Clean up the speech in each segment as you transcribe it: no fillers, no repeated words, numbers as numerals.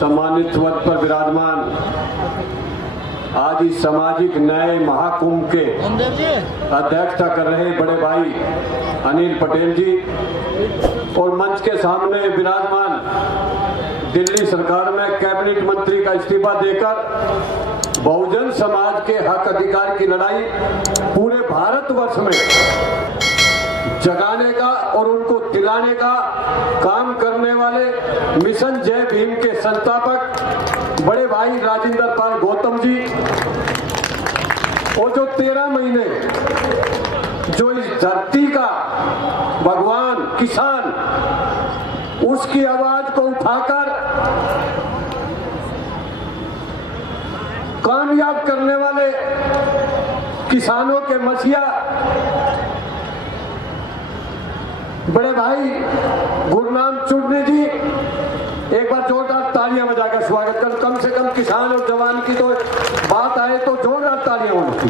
सम्मानित पद पर विराजमान आज इस सामाजिक न्याय महाकुंभ के अध्यक्षता कर रहे बड़े भाई अनिल पटेल जी और मंच के सामने विराजमान दिल्ली सरकार में कैबिनेट मंत्री का इस्तीफा देकर बहुजन समाज के हक अधिकार की लड़ाई पूरे भारतवर्ष में जगाने का और उनको दिलाने का काम करने वाले मिशन जय भीम के संस्थापक बड़े भाई राजेंद्र पाल गौतम जी और जो 13 महीने जो इस धरती का भगवान किसान उसकी आवाज को उठाकर कामयाब करने वाले किसानों के मसीहा बड़े भाई गुरनाम चुड़ने जी, एक बार जोरदार तालियां बजाकर स्वागत कर। कम से कम किसान और जवान की तो बात आए तो जोरदार तालियां होती।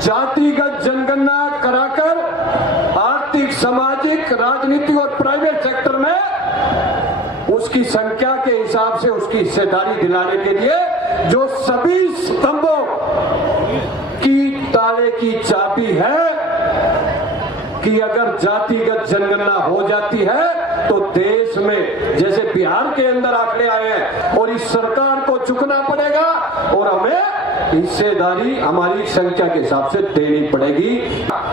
जातिगत जनगणना कराकर आर्थिक, सामाजिक, राजनीतिक और प्राइवेट सेक्टर में उसकी संख्या के हिसाब से उसकी हिस्सेदारी दिलाने के लिए जो सभी स्तंभों की ताले की चाबी है कि अगर जातिगत जनगणना हो जाती है तो देश में जैसे बिहार के अंदर आंकड़े आए हैं और इस सरकार को झुकना पड़ेगा और हमें हिस्सेदारी हमारी संख्या के हिसाब से देनी पड़ेगी।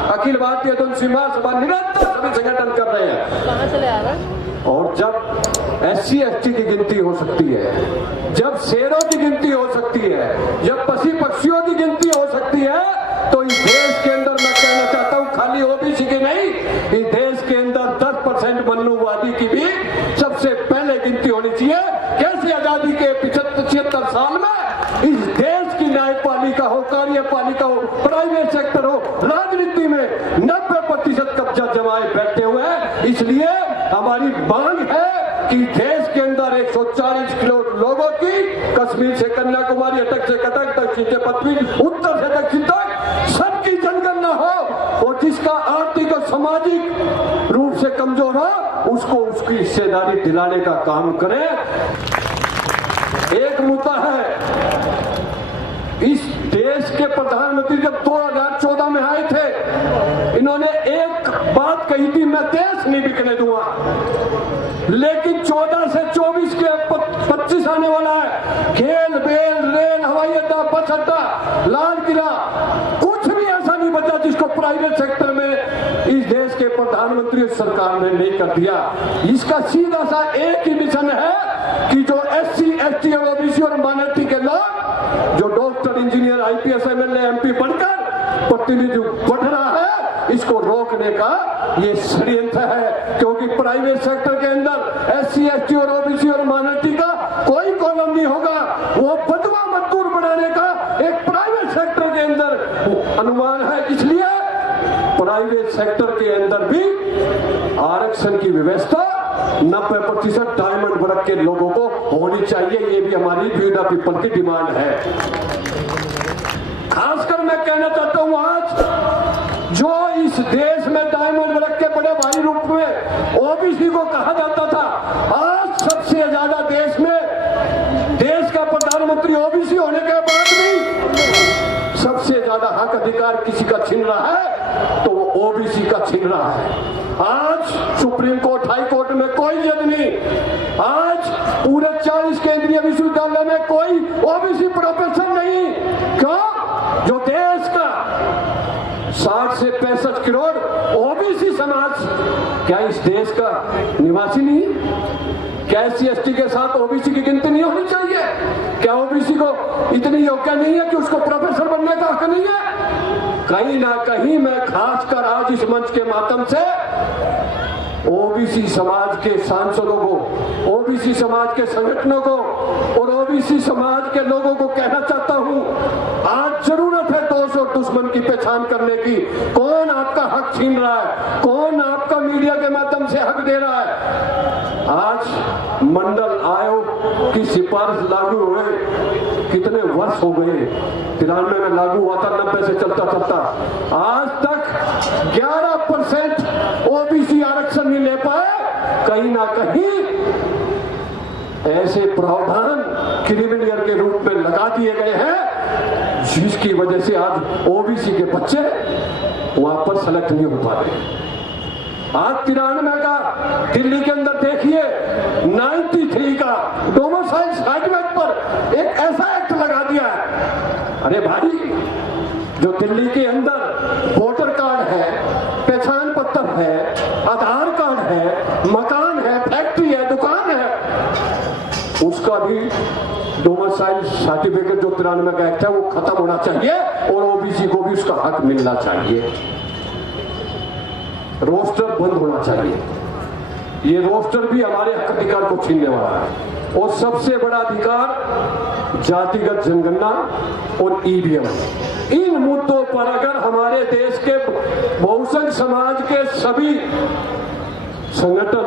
अखिल भारतीय द्वंद्व महासभा निरंतर सभी संगठन कर रहे हैं और जब SC ST की गिनती हो सकती है, जब शेरों की गिनती हो सकती है, जब पशु पक्षियों की गिनती हो सकती है तो इस देश के अंदर मैं कहना चाहता हूं खाली OBC की नहीं, इस देश के अंदर 10% मनुवादी की भी सबसे पहले गिनती होनी चाहिए। कैसे आजादी के 75 साल में इस देश की न्यायपालिका हो, कार्यपालिका हो, प्राइवेट सेक्टर हो, राजनीति में 90% कब्जा जमाए बैठे हुए हैं। इसलिए हमारी मांग है कि देश के अंदर 140 करोड़ लोगों की कश्मीर से कन्याकुमारी, अटक से कटक, दक्षिण से पश्चिम, उत्तर से दक्षिण तक सबकी जनगणना हो और जिसका आर्थिक और सामाजिक रूप से कमजोर हो उसको उसकी हिस्सेदारी दिलाने का काम करें। एक मुद्दा है, इस देश के प्रधानमंत्री जब 2014 में आए थे इन्होंने एक बात कही थी, मैं देश नहीं बिकने दूंगा, लेकिन 14 से 24 के 25 आने वाला है। खेल, बेल, रेल, हवाई अड्डा, बस अड्डा, लाल किला, कुछ भी ऐसा नहीं बचा जिसको प्राइवेट सेक्टर में इस देश के प्रधानमंत्री सरकार ने नहीं कर दिया। इसका सीधा सा एक ही मिशन है कि जो SC ST और OBC और माइनॉरिटी के लोग जो doctor, engineer, IPS, MLA, MP बनकर प्रतिनिधि बढ़ रहा है, इसको रोकने का ये षड्यंत्र है। क्योंकि प्राइवेट सेक्टर के अंदर SC ST और OBC और माइनॉरिटी का कोई कॉलम नहीं होगा। वो बदवा मजदूर बनाने का एक प्राइवेट सेक्टर के अंदर अनुमान है। इसलिए प्राइवेट सेक्टर के अंदर भी आरक्षण की व्यवस्था 90% डायमंड वर्ग के लोगों को होनी चाहिए। ये भी हमारी वीडा पीपल की डिमांड है। खासकर मैं कहना चाहता हूं आज जो इस देश में डायमंड वर्ग के बड़े भाई रूप में OBC को कहा जाता था, आज सबसे ज्यादा देश में देश का प्रधानमंत्री OBC होने के बाद भी सबसे ज्यादा हक अधिकार किसी का छीन रहा है तो वो OBC का छीन रहा है। आज सुप्रीम कोर्ट, हाई कोर्ट में कोई जज नहीं, आज पूरे 40 केंद्रीय विश्वविद्यालय में कोई OBC प्रोफेसर नहीं। क्यों? जो देश का 60 से 65 करोड़ OBC समाज क्या इस देश का निवासी नहीं? क्या SC ST के साथ OBC की गिनती नहीं होनी चाहिए? क्या OBC को इतनी योग्य नहीं है कि उसको प्रोफेसर बनने का हक नहीं है? कहीं ना कहीं मैं खासकर आज इस मंच के माध्यम से OBC समाज के सांसदों को, OBC समाज के संगठनों को और OBC समाज के लोगों को कहना चाहता हूं, आज जरूरत है दोस्त और दुश्मन की पहचान करने की। कौन आपका हक छीन रहा है, कौन आपका मीडिया के माध्यम से हक दे रहा है। आज मंडल आयोग की सिफारिश लागू हुए कितने वर्ष हो गए, 93 में लागू हुआ था, 90 से चलता चलता आज तक 11% OBC आरक्षण नहीं ले पाए। कहीं ना कहीं ऐसे प्रावधान क्रिमिनल के रूप में लगा दिए गए हैं जिसकी वजह से आज ओबीसी के बच्चे वहां पर सेलेक्ट नहीं हो पा रहे। आज 93 का दिल्ली के अंदर देखिए 93 का डोमिसाइल सर्टिफिकेट पर एक ऐसा एक्ट लगा दिया है। अरे भाई, जो दिल्ली के अंदर वोटर कार्ड है, पहचान पत्र है, आधार कार्ड है, मकान है, फैक्ट्री है, दुकान है, उसका भी डोमिसाइल सर्टिफिकेट जो 93 का एक्ट है वो खत्म होना चाहिए और ओबीसी को भी उसका हक मिलना चाहिए। रोस्टर बंद होना चाहिए। ये रोस्टर भी हमारे हक अधिकार को छीनने वाला है। और सबसे बड़ा अधिकार जातिगत जनगणना और ईवीएम। इन मुद्दों पर अगर हमारे देश के बहुसंख्यक समाज के सभी संगठन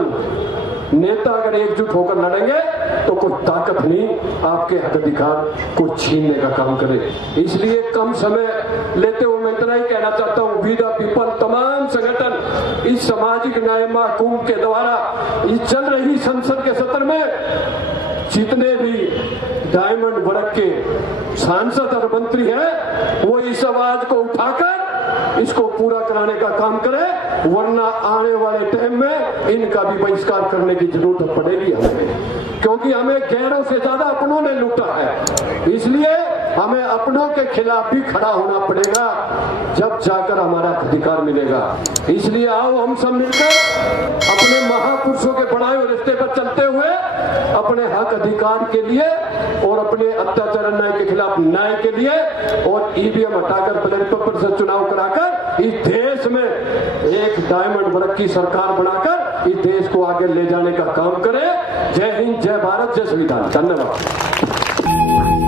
नेता अगर एकजुट होकर लड़ेंगे तो कोई ताकत नहीं आपके हक अधिकार को छीनने का काम करे। इसलिए कम समय लेते हुए मैं इतना ही कहना चाहता हूं, वी द पीपल तमाम संगठन इस सामाजिक न्याय महाकुंभ के द्वारा इस चल रही संसद के सत्र में जितने भी डायमंड वर्ग के सांसद और मंत्री हैं वो इस आवाज को उठाकर इसको पूरा कराने का काम करें, वरना आने वाले टाइम में इनका भी बहिष्कार करने की जरूरत पड़ेगी हमें, क्योंकि हमें गैरों से ज्यादा अपनों ने लूटा है। इसलिए हमें अपनों के खिलाफ भी खड़ा होना पड़ेगा, जब जाकर हमारा अधिकार मिलेगा। इसलिए आओ हम सब मिलकर अपने महापुरुषों के बढ़ाए हुए रास्ते पर चलते हुए अपने हक अधिकार के लिए और अपने अत्याचार अन्याय के खिलाफ न्याय के लिए और ईवीएम हटाकर बैलेट पेपर से चुनाव कराकर इस देश में एक डायमंड वर्ग की सरकार बनाकर इस देश को आगे ले जाने का काम करें। जय हिंद, जय भारत, जय संविधान। धन्यवाद।